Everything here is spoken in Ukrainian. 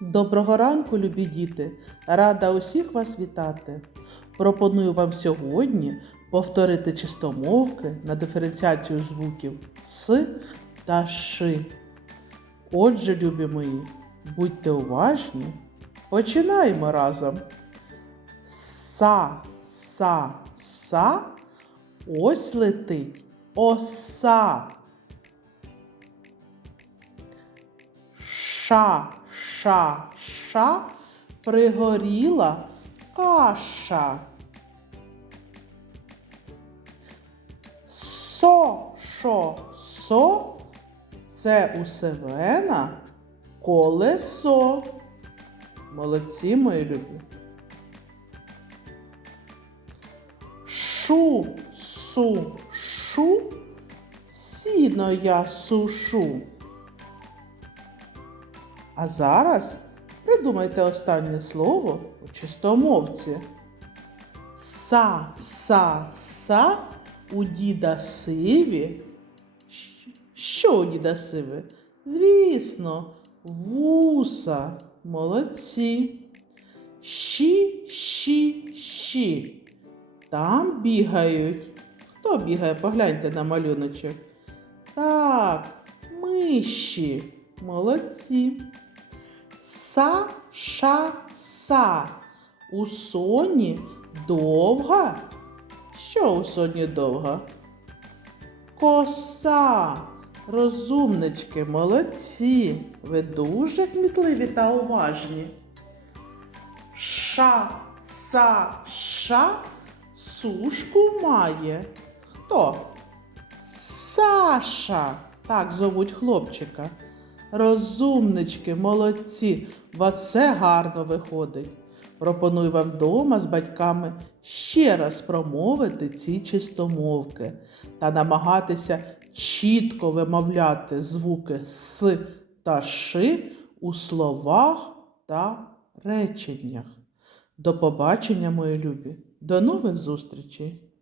Доброго ранку, любі діти! Рада усіх вас вітати. Пропоную вам сьогодні повторити чистомовки на диференціацію звуків С та Ши. Отже, любі мої, будьте уважні. Починаємо разом. Са, са, са. Ось летить оса. Ша, ша, ша, пригоріла каша. Со, шо, со, це у Севена колесо. Молодці, мої любі. Шу, су, шу, сіно я сушу. А зараз придумайте останнє слово у чистомовці. Са, са, са у діда сиві. Що у діда сиві? Звісно, вуса. Молодці. Щі, щі, щі. Там бігають. Хто бігає? Погляньте на малюночок. Так, миші. Молодці. Са, ша, са. У соні довга. Що у соні довга? Коса. Розумнички, молодці. Ви дуже кмітливі та уважні. Ша, са, ша. Сушку має. Хто? Саша. Так зовуть хлопчика. Розумнички, молодці, у вас все гарно виходить. Пропоную вам вдома з батьками ще раз промовити ці чистомовки та намагатися чітко вимовляти звуки С та Ши у словах та реченнях. До побачення, мої любі! До нових зустрічей!